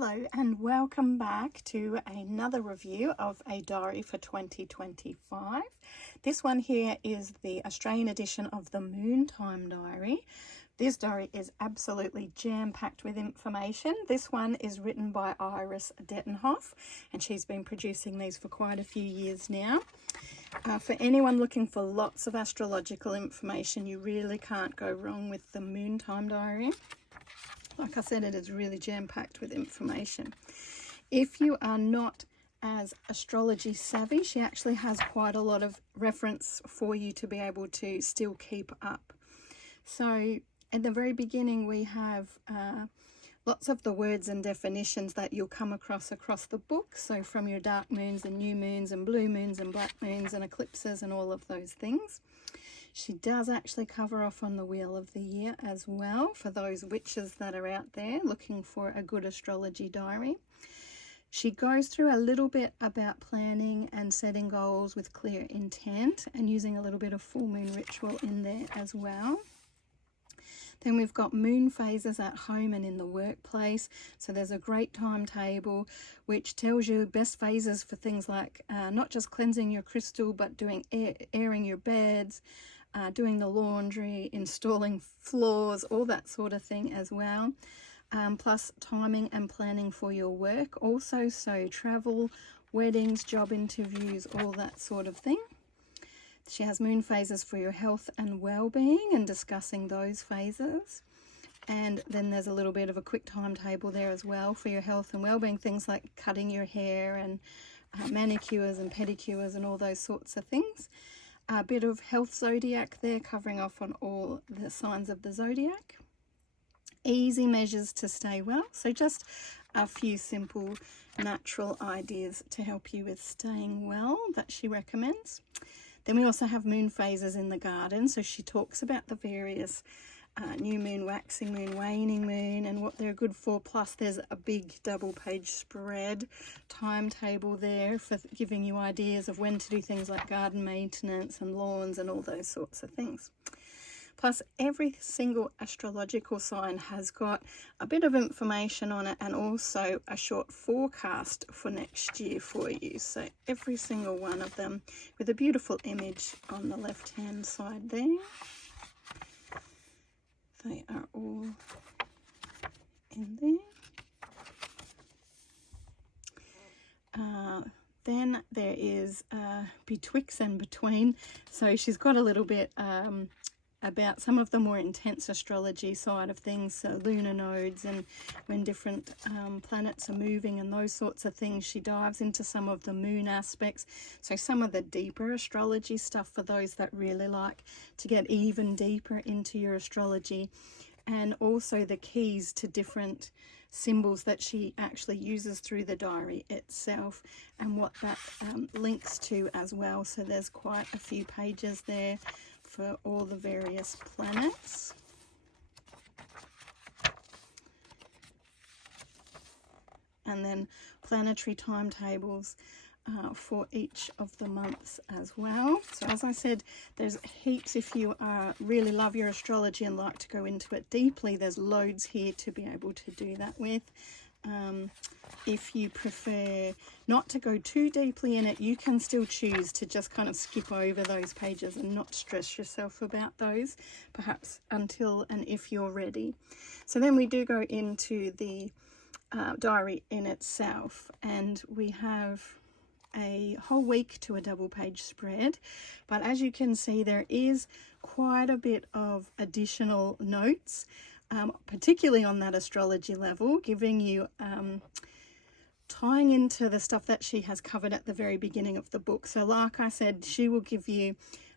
Hello and welcome back to another review of a diary for 2025. This one here is the Australian edition of the Moontime Diary. This diary is absolutely jam-packed with information. This one is written by Iris Dettenhoff and she's been producing these for quite a few years now. For anyone looking for lots of astrological information, you really can't go wrong with the Moontime Diary. Like I said, it is really jam-packed with information. If you are not as astrology savvy, she actually has quite a lot of reference for you to be able to still keep up. So at the very beginning, we have lots of the words and definitions that you'll come across the book. So from your dark moons and new moons and blue moons and black moons and eclipses and all of those things. She does actually cover off on the Wheel of the Year as well for those witches that are out there looking for a good astrology diary. She goes through a little bit about planning and setting goals with clear intent and using a little bit of full moon ritual in there as well. Then we've got moon phases at home and in the workplace. So there's a great timetable which tells you best phases for things like not just cleansing your crystal, but doing airing your beds, doing the laundry, installing floors, all that sort of thing as well. Plus timing and planning for your work also, so travel, weddings, job interviews, all that sort of thing. She has moon phases for your health and well-being and discussing those phases. And then there's a little bit of a quick timetable there as well for your health and well-being, things like cutting your hair and manicures and pedicures and all those sorts of things. A bit of health zodiac there, covering off on all the signs of the zodiac. Easy measures to stay well. So just a few simple natural ideas to help you with staying well that she recommends. Then we also have moon phases in the garden. So she talks about the various new moon, waxing moon, waning moon and what they're good for. Plus there's a big double page spread timetable there for giving you ideas of when to do things like garden maintenance and lawns and all those sorts of things. Plus every single astrological sign has got a bit of information on it and also a short forecast for next year for you. So every single one of them with a beautiful image on the left hand side there. They are all in there. Then there is betwixt and between. So she's got a little bit about some of the more intense astrology side of things, so lunar nodes and when different planets are moving and those sorts of things. She dives into some of the moon aspects, so some of the deeper astrology stuff for those that really like to get even deeper into your astrology, and also the keys to different symbols that she actually uses through the diary itself and what that links to as well. So there's quite a few pages there for all the various planets. And then planetary timetables for each of the months as well. So as I said, there's heaps. If you really love your astrology and like to go into it deeply, there's loads here to be able to do that with. If you prefer not to go too deeply in it, you can still choose to just kind of skip over those pages and not stress yourself about those, perhaps until and if you're ready. So then we do go into the diary in itself, and we have a whole week to a double page spread, but as you can see there is quite a bit of additional notes, particularly on that astrology level, giving you tying into the stuff that she has covered at the very beginning of the book. So like I said, she will give you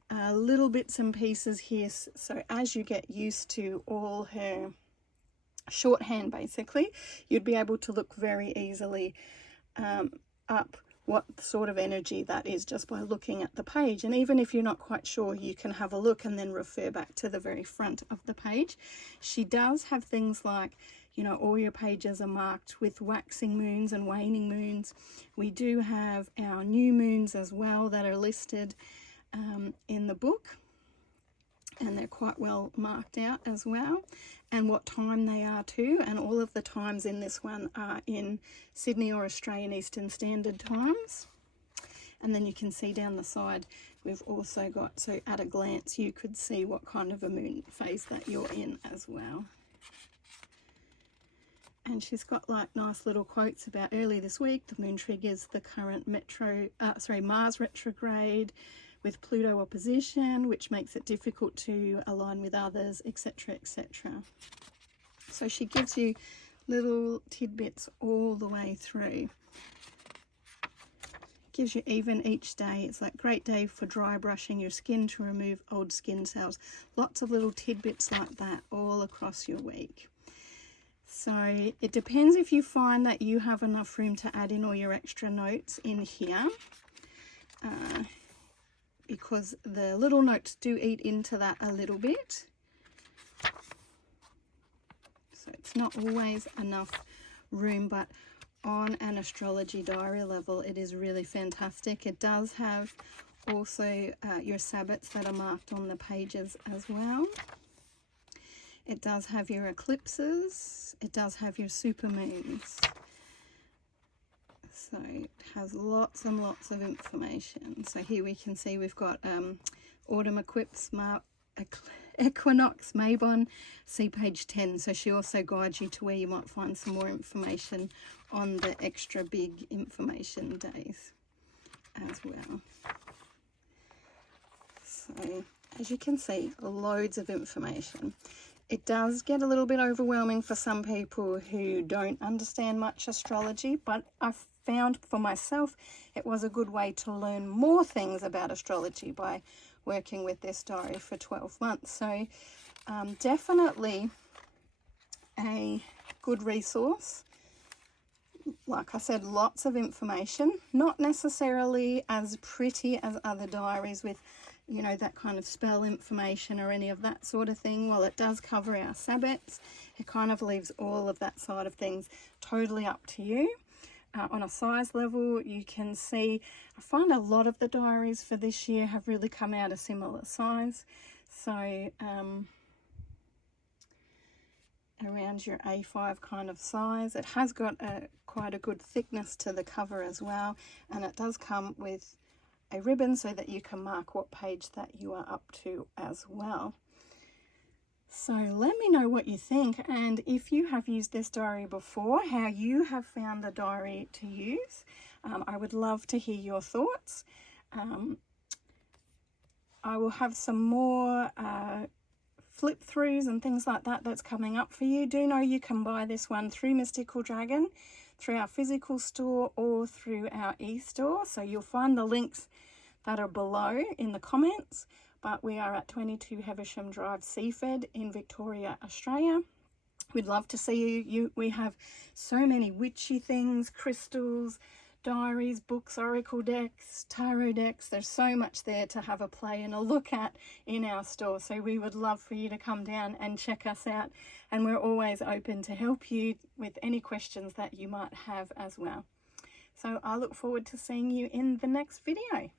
little bits and pieces here, so as you get used to all her shorthand basically, you'd be able to look very easily up what sort of energy that is just by looking at the page. And even if you're not quite sure, you can have a look and then refer back to the very front of the page. She does have things like, you know, all your pages are marked with waxing moons and waning moons. We do have our new moons as well that are listed in the book, and they're quite well marked out as well. and what time they are too, and all of the times in this one are in Sydney or Australian Eastern Standard Times. And then you can see down the side we've also got, so at a glance you could see what kind of a moon phase that you're in as well. And she's got like nice little quotes about early this week, the moon triggers the current Mars retrograde with Pluto opposition, which makes it difficult to align with others, etc., etc. So she gives you little tidbits all the way through. Gives you even each day. It's like great day for dry brushing your skin to remove old skin cells. Lots of little tidbits like that all across your week. So it depends if you find that you have enough room to add in all your extra notes in here, because the little notes do eat into that a little bit. So it's not always enough room, but on an astrology diary level it is really fantastic. It does have also your Sabbats that are marked on the pages as well. It does have your eclipses, it does have your supermoons. So it has lots and lots of information. So here we can see we've got autumn equinox, Mabon, see page 10. So she also guides you to where you might find some more information on the extra big information days as well. So as you can see, loads of information. It does get a little bit overwhelming for some people who don't understand much astrology, but I found for myself it was a good way to learn more things about astrology by working with this diary for 12 months. So definitely a good resource. Like I said, lots of information, not necessarily as pretty as other diaries with, you know, that kind of spell information or any of that sort of thing. While it does cover our Sabbats, it kind of leaves all of that side of things totally up to you. On a size level, you can see, I find a lot of the diaries for this year have really come out a similar size. So around your A5 kind of size. It has got quite a good thickness to the cover as well, and it does come with a ribbon so that you can mark what page that you are up to as well. So let me know what you think, and if you have used this diary before, how you have found the diary to use. I would love to hear your thoughts. I will have some more flip throughs and things like that that's coming up for you. Do know you can buy this one through Mystical Dragon, through our physical store or through our e-store. So you'll find the links that are below in the comments. But we are at 22 Heversham Drive, Seaford in Victoria, Australia. We'd love to see you. We have so many witchy things, crystals, diaries, books, oracle decks, tarot decks. There's so much there to have a play and a look at in our store. So we would love for you to come down and check us out. And we're always open to help you with any questions that you might have as well. So I look forward to seeing you in the next video.